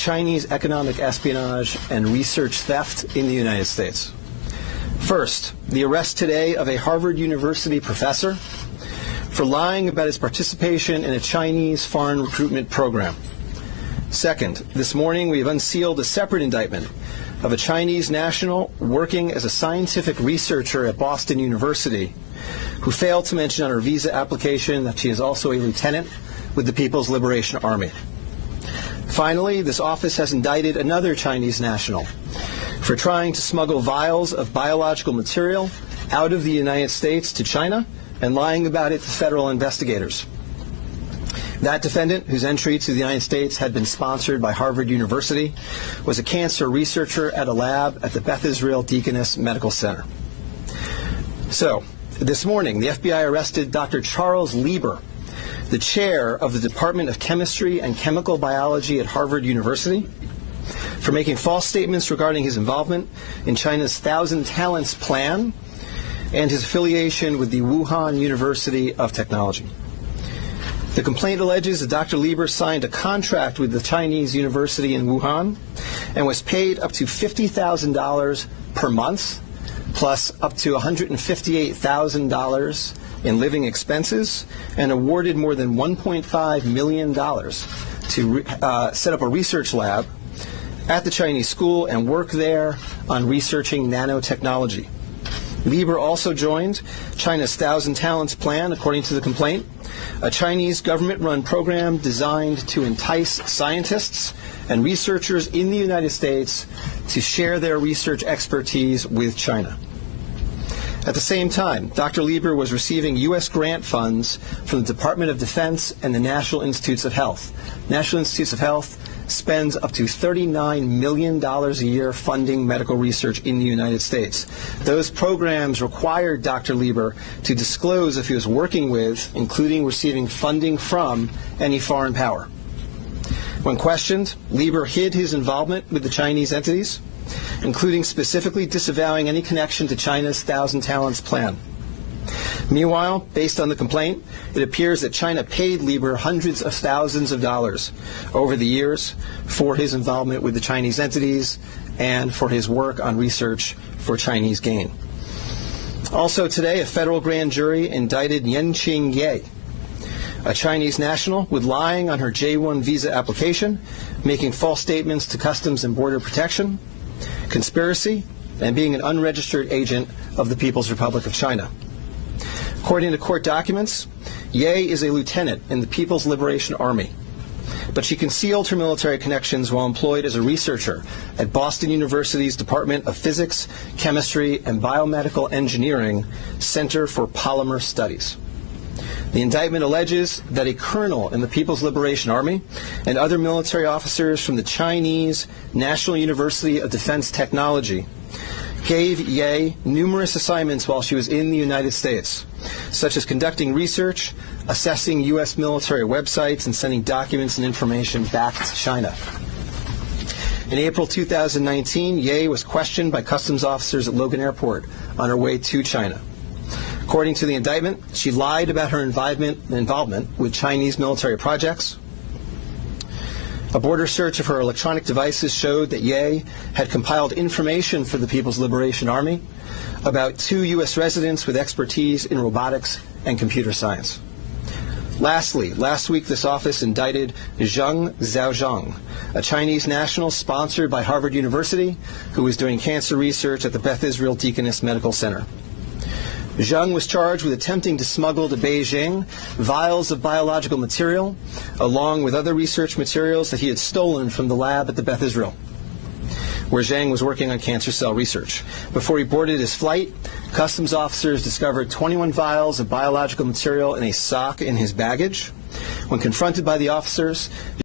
Chinese economic espionage and research theft in the United States. First, the arrest today of a Harvard University professor for lying about his participation in a Chinese foreign recruitment program. Second, this morning we have unsealed a separate indictment of a Chinese national working as a scientific researcher at Boston University who failed to mention on her visa application that she is also a lieutenant with the People's Liberation Army. Finally, this office has indicted another Chinese national for trying to smuggle vials of biological material out of the United States to China and lying about it to federal investigators. That defendant, whose entry to the United States had been sponsored by Harvard University, was a cancer researcher at a lab at the Beth Israel Deaconess Medical Center. So, this morning, the FBI arrested Dr. Charles Lieber, the chair of the Department of Chemistry and Chemical Biology at Harvard University, for making false statements regarding his involvement in China's Thousand Talents Plan and his affiliation with the Wuhan University of Technology. The complaint alleges that Dr. Lieber signed a contract with the Chinese university in Wuhan and was paid up to $50,000 per month, plus up to $158,000 in living expenses, and awarded more than $1.5 million to set up a research lab at the Chinese school and work there on researching nanotechnology. Lieber also joined China's Thousand Talents Plan, according to the complaint, a Chinese government-run program designed to entice scientists and researchers in the United States to share their research expertise with China. At the same time, Dr. Lieber was receiving U.S. grant funds from the Department of Defense and the National Institutes of Health. National Institutes of Health spends up to $39 million a year funding medical research in the United States. Those programs required Dr. Lieber to disclose if he was working with, including receiving funding from, any foreign power. When questioned, Lieber hid his involvement with the Chinese entities, including specifically disavowing any connection to China's Thousand Talents Plan. Meanwhile, based on the complaint, it appears that China paid Lieber hundreds of thousands of dollars over the years for his involvement with the Chinese entities and for his work on research for Chinese gain. Also today, a federal grand jury indicted Yanqing Ye, a Chinese national, with lying on her J-1 visa application, making false statements to Customs and Border Protection, conspiracy, and being an unregistered agent of the People's Republic of China. According to court documents, Ye is a lieutenant in the People's Liberation Army, but she concealed her military connections while employed as a researcher at Boston University's Department of Physics, Chemistry, and Biomedical Engineering Center for Polymer Studies. The indictment alleges that a colonel in the People's Liberation Army and other military officers from the Chinese National University of Defense Technology gave Ye numerous assignments while she was in the United States, such as conducting research, assessing U.S. military websites, and sending documents and information back to China. In April 2019, Ye was questioned by customs officers at Logan Airport on her way to China. According to the indictment, she lied about her involvement with Chinese military projects. A border search of her electronic devices showed that Ye had compiled information for the People's Liberation Army about 2 U.S. residents with expertise in robotics and computer science. Lastly, last week this office indicted Zheng Zhaozhang, a Chinese national sponsored by Harvard University who was doing cancer research at the Beth Israel Deaconess Medical Center. Zheng was charged with attempting to smuggle to Beijing vials of biological material, along with other research materials that he had stolen from the lab at the Beth Israel, where Zheng was working on cancer cell research. Before he boarded his flight, customs officers discovered 21 vials of biological material in a sock in his baggage. When confronted by the officers,